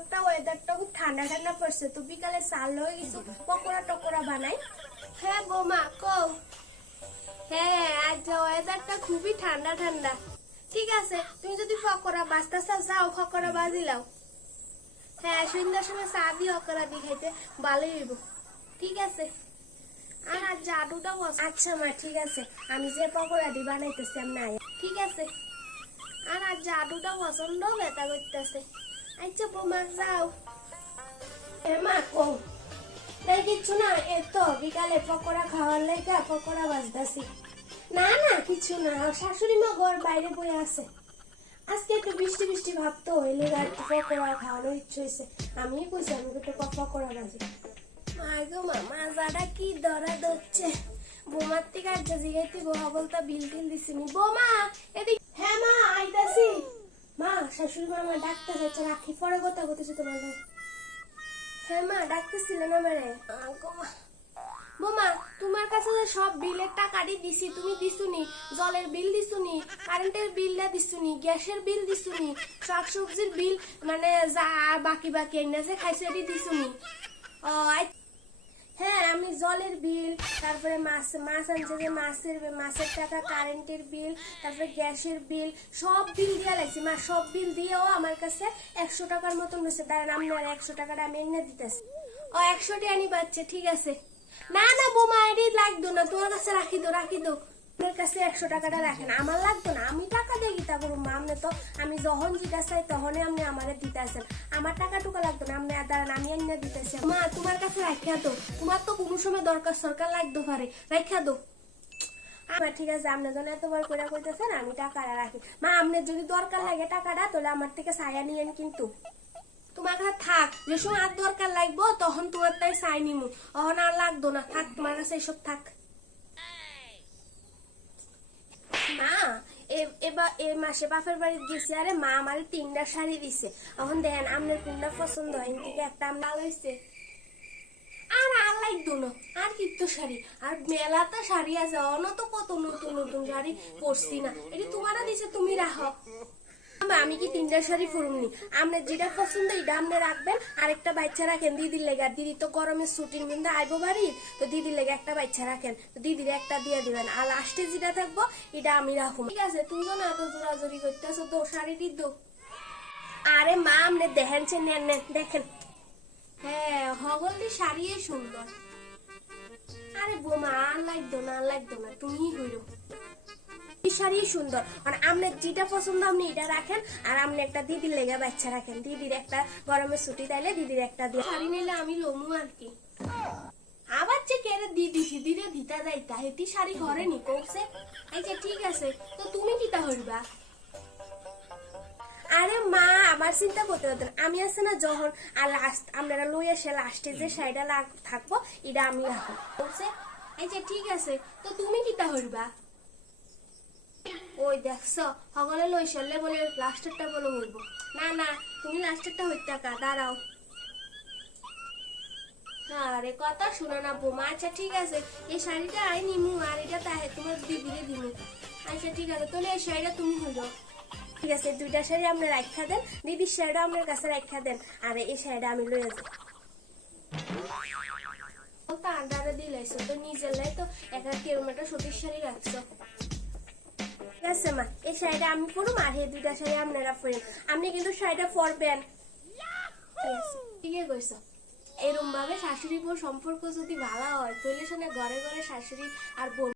একটা ওয়েদারটা খুব ঠান্ডা ঠান্ডা পড়ছে। তো বিকালে চাল হয়ে কিছু পকোড়া টকোড়া বানাই। হ্যাঁ বৌমা কও। হ্যাঁ আজ ওয়েদারটা খুবই ঠান্ডা ঠান্ডা। ঠিক আছে তুমি যদি পকোড়া বাজতে চাও যাও পকোড়া বাজি লাও। হ্যাঁ সন্ধ্যার সময় চা দিয়ে পকোড়া দিয়ে খাইতে ভালোই হইব। ঠিক আছে। আর আজ জাদুটা বস। আচ্ছা মা ঠিক আছে। আমি যে পকোড়াটি বানাইতেছি আমি নাই। ঠিক আছে। আর আজ জাদুটা পছন্দ ব্যথা করতেছে। আচ্ছা বোমা, যাও। এ মা কো তাই কিচ্ছু না, এ তো বিকালে পকোড়া খাওয়ার লেগা পকোড়া বাজতাছি। না না, কিছু না, শাশুড়ি মা ঘর বাইরে বয়ে আছে। আজকে একটু বৃষ্টি বৃষ্টি ভাবতো হইলে একটু পকোড়া খাওয়ানোর ইচ্ছে হয়েছে আমি কইছি, আমি একটু পকোড়া বাজি। মাই গো মা মাজাটা কি দরা দচ্ছে বোমার থেকে আজ জিগাইতে বোমা বলতা বিল টিল দিছিনি বোমা, এদিক হ্যাঁ মা, আইতাছি। মা, শাশুড়ি মা আমার ডাক্তার যাচ্ছে রাখি, পরে কথা বলতেছি হ্যাঁ মা আগো বোমা, তোমার কাছে যে সব বিলের টাকাটি দিছি, তুমি দিছুনি জলের বিল দিছুনি কারেন্টের বিলটা দিছুনি গ্যাসের বিল দিছুনি শাকসবজির বিল মানে যা বাকি বাকি এনে খাইছে দিছুনি ও হ্যাঁ আমি জলের বিল, তারপরে মাছ মাছ আনছে যে মাছের মাছের টাকা, কারেন্টের বিল, তারপরে গ্যাসের বিল, সব বিল দিয়ে লাগছে। মা, সব বিল দিয়েও আমার কাছে একশো টাকার মতন হয়েছে। দাঁড়ান, আমি আর একশো টাকাটা আমি এনে দিতেছি। ও একশো টাকা নি পাচ্ছে ঠিক আছে। না না, বোমা, এটি লাগতো না, তোমার কাছে রাখি দো রাখি দো কাছে একশো টাকাটা রাখেন, আমার লাগতো না। আমি টাকা আপনি তো, আমি যখন যেটা চাই তখনই আপনি আমারে দিতে আসেন আমার টাকা টুকা লাগতো না, আপনি দাঁড়ান, আমি এনে দিতেছি। মা, তোমার কাছে রাখিয়া তোমার তো কোনো সময় দরকার, সরকার পারে। রাখিয়া দো আমার ঠিক আছে, আপনি যখন করে আমি টাকাটা রাখি। মা, আপনার যদি দরকার লাগে টাকাটা, তাহলে আমার থেকে সায়া নিয়েন কিন্তু। তোমার কাছে থাক, যে সময় আর দরকার লাগবো, তখন তোমার তাই চাই নিমু। তখন আর লাগতো না। থাক, তোমার কাছে এসব থাক। মা এবার এ মাসে বাপের বাড়ি গেছি, আরে মা আমার তিনটা শাড়ি দিছে। এখন দেখেন আপনার কোনটা পছন্দ হয় থেকে একটা ভালো হয়েছে আর আর লাগতো আর কিত্তো শাড়ি, আর মেলাতে শাড়ি আছে অন তো কত নতুন নতুন শাড়ি পরছি না। এটা তোমারা দিছে, তুমি রাখো। আমা, আমি কি তিনটা শাড়ি পরুমনি আপনার যেটা পছন্দ এটা আপনি রাখবেন। আরেকটা বাচ্চা রাখেন দিদির লেগে। আর দিদি তো গরমে ছুটির মধ্যে আইবো বাড়ি তো দিদির লেগে একটা বাচ্চা রাখেন। তো দিদির একটা দিয়ে দিবেন। আর লাস্টে যেটা থাকব এটা আমি রাখুন ঠিক আছে তুমি না এত জোরাজোরি করতেছো তো শাড়িটি দো আরে মা আপনি দেখেন নেন নেন দেখেন। হ্যাঁ হগলটি শাড়িয়ে সুন্দর। আরে বোমা আর লাগতো না আর লাগতো না তুমিই হইরো শাড়ি সুন্দর। মানে আপনার যেটা পছন্দ আপনি এটা রাখেন আর আপনি একটা দিদির লেগে বাচ্চা রাখেন। দিদির একটা গরমের ছুটি তাইলে দিদির একটা দিয়ে শাড়ি নিলে আমি লমু আর কি। আবার যে কেড়ে দি দিছি দিলে দিতা যাইতা হেটি শাড়ি ঘরে নি কৌছে। ঠিক আছে তো তুমি কিটা হইবা? আরে মা আমার চিন্তা করতে পারতেন আমি আছে না যখন আর লাস্ট আপনারা লই এসে লাস্টে যে শাড়িটা থাকব এটা আমি রাখব। বলছে এই যে ঠিক আছে তো তুমি কিটা হইবা? ওই দেখছ, সকলে লই সরলে বলে লাস্টেরটা বলে বলব। না না, তুমি লাস্টেরটা হইতে কা দাঁড়াও। আরে, কথা শোনো না বোমা। আচ্ছা ঠিক আছে, এই শাড়িটা আই নিমু, আর এটা তাহে তোমার দিদিরে দিমু। আচ্ছা ঠিক আছে, তাহলে এই শাড়িটা তুমি হইল। ঠিক আছে, দুইটা শাড়ি আপনি রাখা দেন, দিদির শাড়িটা আপনার কাছে রাখা দেন, আর এই শাড়িটা আমি লয়ে যাব তো আন্ডারে দিলাইছো তো নিজের লাই তো একটা কেরম একটা সতীর শাড়ি রাখছো। ঠিক আছে, মা। এই শাড়িটা আমি পরুম আর এই দুইটা শাড়ি আপনারা পরেন আপনি কিন্তু শাড়িটা পরবেন। ঠিকই কইছো। এরম ভাবে শাশুড়ি বউ সম্পর্ক যদি ভালো হয়, তাহলে শুনে, ঘরে ঘরে শাশুড়ি আর বোন